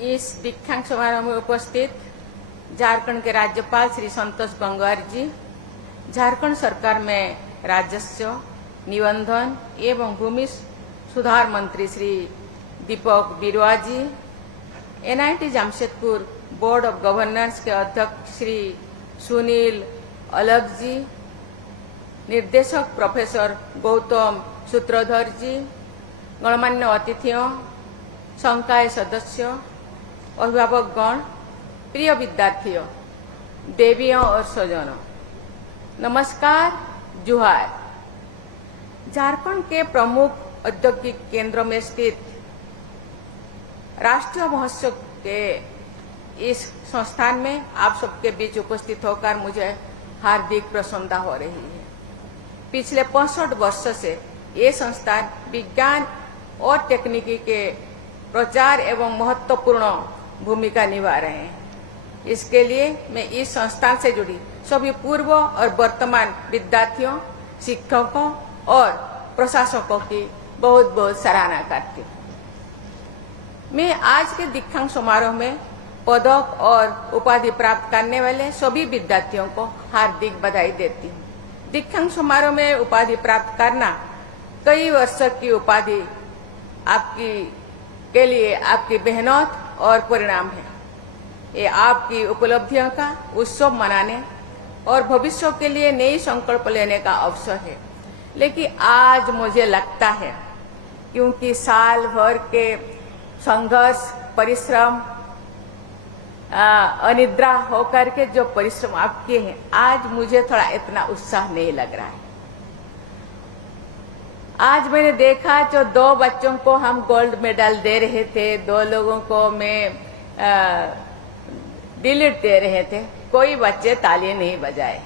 इस दीक्षांत समारोह में उपस्थित झारखंड के राज्यपाल श्री संतोष गंगवार जी, झारखंड सरकार में राजस्व, निबंधन एवं भूमि सुधार मंत्री श्री दीपक बिरुआ जी, NIT Jamshedpur board of governors के अध्यक्ष श्री सुनील अलग जी, निर्देशक प्रोफेसर गौतम सूत्रधर जी, गणमान्य अतिथियों, संकाय सदस्यों, अभिभावकगण, प्रिय विद्यार्थियों, देवियों और स्वजनों, नमस्कार, जुहार। झारखंड के प्रमुख औद्योगिक केंद्रों में स्थित राष्ट्रीय महोत्सव के इस संस्थान में आप सबके बीच उपस्थित होकर मुझे हार्दिक प्रसन्नता हो रही है। पिछले 65 वर्षों से ये संस्थान विज्ञान और तकनीकी के प्रचार एवं महत्वपूर्ण भूमिका निभा रहे हैं। इसके लिए मैं इस संस्थान से जुड़ी सभी पूर्व और वर्तमान विद्यार्थियों, शिक्षकों और प्रशासकों की बहुत बहुत सराहना करती हूँ। मैं आज के दीक्षांत समारोह में पदक और उपाधि प्राप्त करने वाले सभी विद्यार्थियों को हार्दिक बधाई देती हूँ। दीक्षांत समारोह में उपाधि प्राप्त करना कई वर्षों की उपाधि के लिए आपकी मेहनत और परिणाम है। ये आपकी उपलब्धियों का उत्सव मनाने और भविष्य के लिए नई संकल्प लेने का अवसर है। लेकिन आज मुझे लगता है क्योंकि साल भर के संघर्ष, परिश्रम, अनिद्रा होकर के जो परिश्रम आप किए हैं, आज मुझे थोड़ा इतना उत्साह नहीं लग रहा है। आज मैंने देखा जो 2 बच्चों को हम गोल्ड मेडल दे रहे थे, 2 लोगों को मैं डिलीट दे रहे थे, कोई बच्चे ताली नहीं बजाए।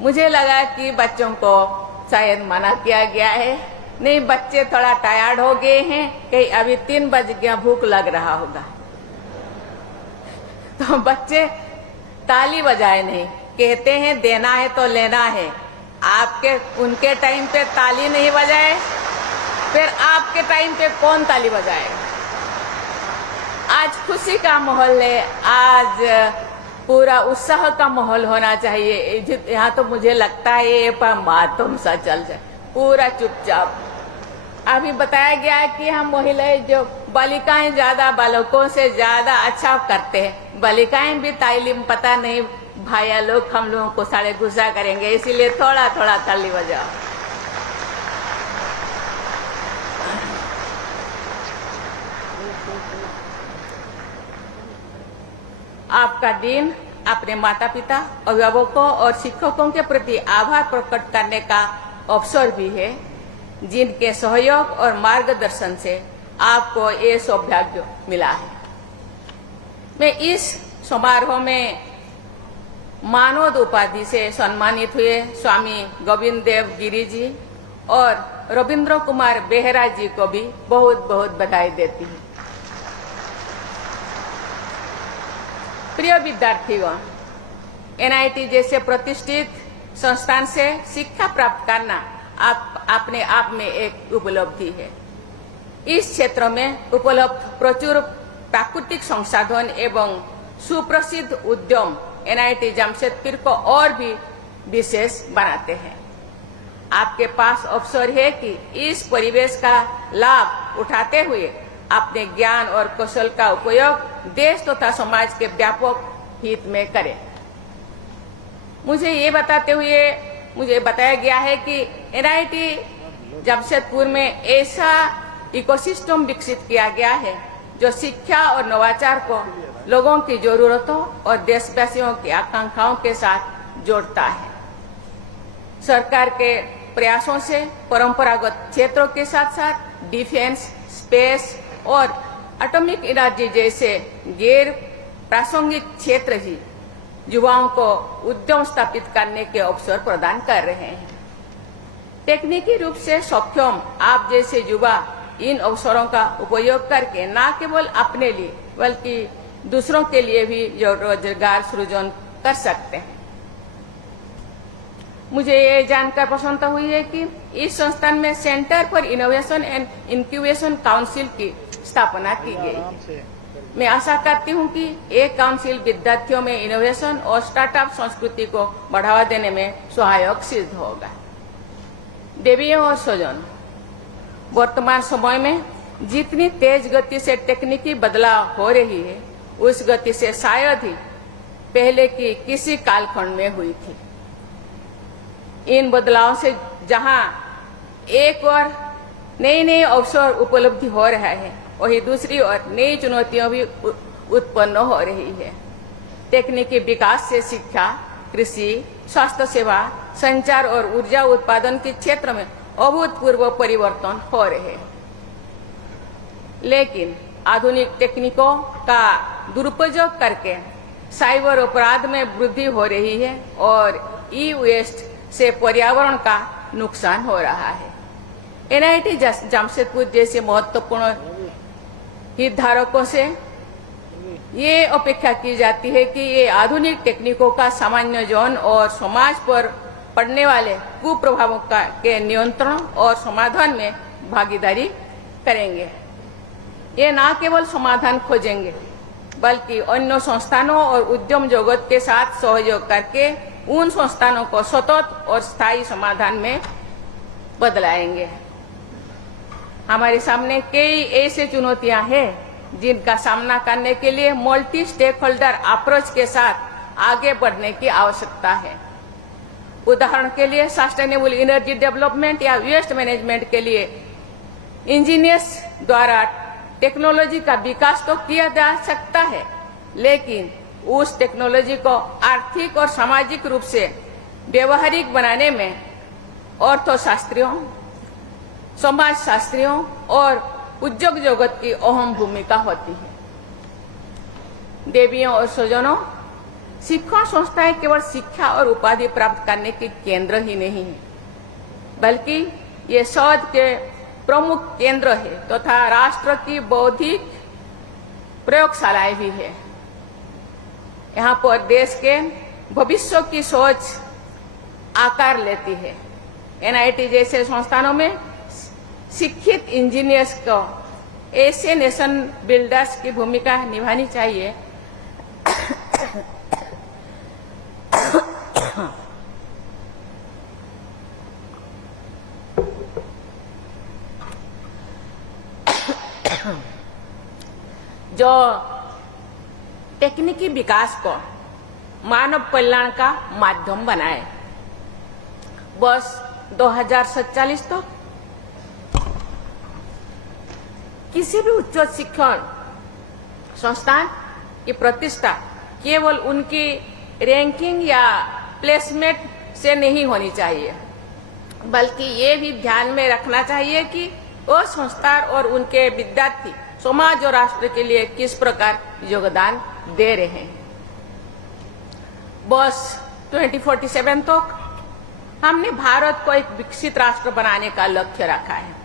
मुझे लगा कि बच्चों को शायद मना किया गया है, नहीं बच्चे थोड़ा टायर्ड हो गए हैं, कहीं अभी 3 बज गया, भूख लग रहा होगा, तो बच्चे ताली बजाए नहीं। कहते हैं देना है तो लेना है। आपके उनके टाइम पे ताली नहीं बजाए, फिर आपके टाइम पे कौन ताली बजाएगा? आज खुशी का माहौल है, आज पूरा उत्साह का माहौल होना चाहिए। यहाँ तो मुझे लगता है ये मातम सा चल जाए, पूरा चुपचाप। अभी बताया गया है कि हम महिलाएं जो बालिकाएं ज्यादा बालकों से ज्यादा अच्छा करते हैं, बालिकाएं भी तालीम पता नहीं भाइया लोग हम लोगों को साढ़े गुस्सा करेंगे, इसीलिए थोड़ा थोड़ा ताली बजाओ। आपका दिन अपने माता पिता, अभिभावकों और शिक्षकों के प्रति आभार प्रकट करने का अवसर भी है, जिनके सहयोग और मार्गदर्शन से आपको ये सौभाग्य मिला है। मैं इस समारोह में मानद उपाधि से सम्मानित हुए स्वामी गोविंद देव गिरी जी और रविंद्र कुमार बेहरा जी को भी बहुत बहुत बधाई देती हूँ। प्रिय विद्यार्थियों, NIT जैसे प्रतिष्ठित संस्थान से शिक्षा प्राप्त करना अपने आप में एक उपलब्धि है। इस क्षेत्र में उपलब्ध प्रचुर प्राकृतिक संसाधन एवं सुप्रसिद्ध उद्यम NIT जमशेदपुर को और भी विशेष बनाते हैं। आपके पास अवसर है कि इस परिवेश का लाभ उठाते हुए अपने ज्ञान और कौशल का उपयोग देश तथा समाज के व्यापक हित में करें। मुझे ये बताते हुए मुझे बताया गया है कि NIT जमशेदपुर में ऐसा इकोसिस्टम विकसित किया गया है जो शिक्षा और नवाचार को लोगों की जरूरतों और देशवासियों की आकांक्षाओं के साथ जोड़ता है। सरकार के प्रयासों से परंपरागत क्षेत्रों के साथ साथ डिफेंस, स्पेस और एटॉमिक एनर्जी जैसे गैर प्रासंगिक क्षेत्र ही युवाओं को उद्यम स्थापित करने के अवसर प्रदान कर रहे हैं। तकनीकी रूप से सक्षम आप जैसे युवा इन अवसरों का उपयोग करके न केवल अपने लिए बल्कि दूसरों के लिए भी रोजगार सृजन कर सकते हैं। मुझे ये जानकर प्रसन्नता हुई है कि इस संस्थान में centre for innovation and incubation council की स्थापना की गई है। मैं आशा करती हूं कि ये काउंसिल विद्यार्थियों में इनोवेशन और स्टार्टअप संस्कृति को बढ़ावा देने में सहायक सिद्ध होगा। देवियों और स्वजन, वर्तमान समय में जितनी तेज गति से तकनीकी बदलाव हो रही है, उस गति से शायद ही पहले की किसी कालखंड में हुई थी। इन बदलावों से जहां एक और नए नए अवसर उपलब्ध हो रहा है, वही दूसरी ओर नई चुनौतियां भी उत्पन्न हो रही है। तकनीकी विकास से शिक्षा, कृषि, स्वास्थ्य सेवा, संचार और ऊर्जा उत्पादन के क्षेत्र में अभूतपूर्व परिवर्तन हो रहे हैं। लेकिन आधुनिक तकनीकों का दुरुपयोग करके साइबर अपराध में वृद्धि हो रही है और ई वेस्ट से पर्यावरण का नुकसान हो रहा है। एनआईटी जमशेदपुर जैसे महत्वपूर्ण हितधारकों से ये अपेक्षा की जाती है कि ये आधुनिक तकनीकों का सामान्य ज्ञान और समाज पर पड़ने वाले कुप्रभावों के नियंत्रण और समाधान में भागीदारी करेंगे। ये न केवल समाधान खोजेंगे, बल्कि अन्य संस्थानों और उद्यम जगत के साथ सहयोग करके उन संस्थानों को सतत और स्थायी समाधान में बदलाएंगे। हमारे सामने कई ऐसे चुनौतियां हैं जिनका सामना करने के लिए मल्टी स्टेक होल्डर अप्रोच के साथ आगे बढ़ने की आवश्यकता है। उदाहरण के लिए सस्टेनेबल एनर्जी डेवलपमेंट या वेस्ट मैनेजमेंट के लिए इंजीनियर्स द्वारा टेक्नोलॉजी का विकास तो किया जा सकता है, लेकिन उस टेक्नोलॉजी को आर्थिक और सामाजिक रूप से व्यवहारिक बनाने में अर्थशास्त्रियों, समाजशास्त्रियों और उद्योग जगत की अहम भूमिका होती है। देवियों और स्वजनों, शिक्षण संस्थाएं केवल शिक्षा और उपाधि प्राप्त करने के केंद्र ही नहीं है, बल्कि ये शोध के प्रमुख केंद्र है तथा राष्ट्र की बौद्धिक प्रयोगशालाएं भी है। यहाँ पर देश के भविष्य की सोच आकार लेती है। एनआईटी जैसे संस्थानों में शिक्षित इंजीनियर्स को ऐसे नेशन बिल्डर्स की भूमिका निभानी चाहिए जो तकनीकी विकास को मानव कल्याण का माध्यम बनाए। वर्ष 2047 तक किसी भी उच्च शिक्षण संस्थान की प्रतिष्ठा केवल उनकी रैंकिंग या प्लेसमेंट से नहीं होनी चाहिए, बल्कि ये भी ध्यान में रखना चाहिए कि वो संस्था और उनके विद्यार्थी समाज और राष्ट्र के लिए किस प्रकार योगदान दे रहे हैं। वर्ष 2047 तक हमने भारत को एक विकसित राष्ट्र बनाने का लक्ष्य रखा है।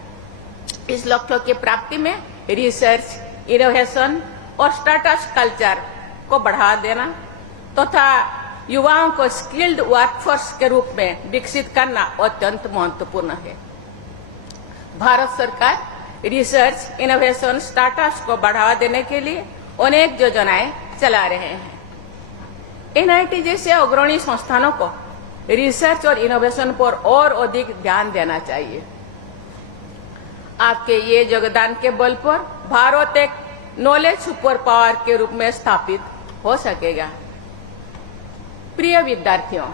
इस लक्ष्य की प्राप्ति में रिसर्च, इनोवेशन और स्टार्टअप कल्चर को बढ़ावा देना तथा युवाओं को स्किल्ड वर्कफोर्स के रूप में विकसित करना अत्यंत महत्वपूर्ण है। भारत सरकार रिसर्च, इनोवेशन, स्टार्टअप्स को बढ़ावा देने के लिए अनेक योजनाएं चला रहे हैं। एनआईटी जैसे अग्रणी संस्थानों को रिसर्च और इनोवेशन पर और अधिक ध्यान देना चाहिए। आपके ये योगदान के बल पर भारत एक नॉलेज सुपर पावर के रूप में स्थापित हो सकेगा। प्रिय विद्यार्थियों,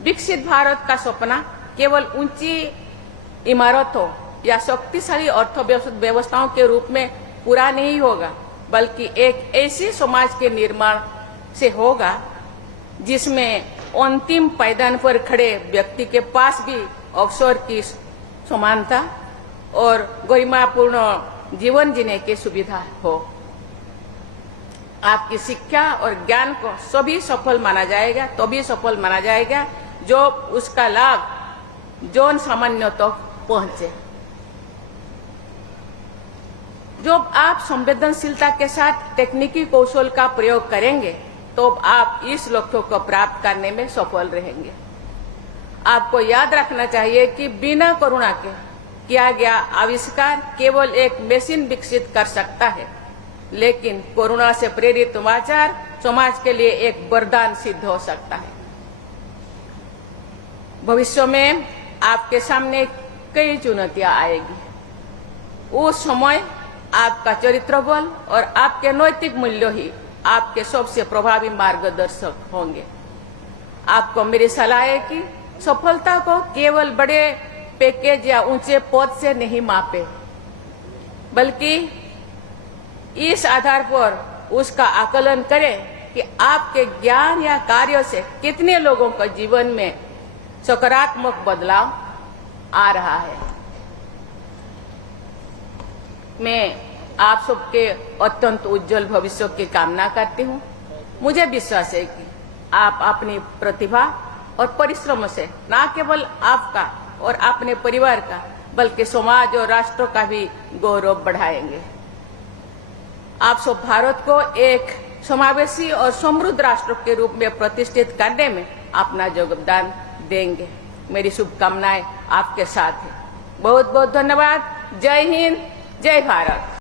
विकसित भारत का सपना केवल ऊंची इमारतों या शक्तिशाली अर्थव्यवस्थाओं के रूप में पूरा नहीं होगा, बल्कि एक ऐसे समाज के निर्माण से होगा जिसमें अंतिम पायदान पर खड़े व्यक्ति के पास भी अवसर की समानता और गरिमापूर्ण जीवन जीने की सुविधा हो। आपकी शिक्षा और ज्ञान को तभी सफल माना जाएगा जो उसका लाभ जन सामान्य तक पहुंचे। जब आप संवेदनशीलता के साथ तकनीकी कौशल का प्रयोग करेंगे तो आप इस लक्ष्य को प्राप्त करने में सफल रहेंगे। आपको याद रखना चाहिए कि बिना करुणा के किया गया आविष्कार केवल एक मशीन विकसित कर सकता है, लेकिन करुणा से प्रेरित नवाचार समाज के लिए एक वरदान सिद्ध हो सकता है। भविष्य में आपके सामने कई चुनौतियां आएगी। उस समय आपका चरित्र बल और आपके नैतिक मूल्य ही आपके सबसे प्रभावी मार्गदर्शक होंगे। आपको मेरी सलाह है कि सफलता को केवल बड़े पैकेज या ऊंचे पद से नहीं मापे, बल्कि इस आधार पर उसका आकलन करें कि आपके ज्ञान या कार्यों से कितने लोगों के जीवन में सकारात्मक बदलाव आ रहा है। मैं आप सबके अत्यंत उज्जवल भविष्य की कामना करती हूँ। मुझे विश्वास है कि आप अपनी प्रतिभा और परिश्रम से न केवल आपका और अपने परिवार का बल्कि समाज और राष्ट्र का भी गौरव बढ़ाएंगे। आप सब भारत को एक समावेशी और समृद्ध राष्ट्र के रूप में प्रतिष्ठित करने में अपना योगदान देंगे। मेरी शुभकामनाएं आपके साथ है। बहुत बहुत धन्यवाद। जय हिंद, जय भारत।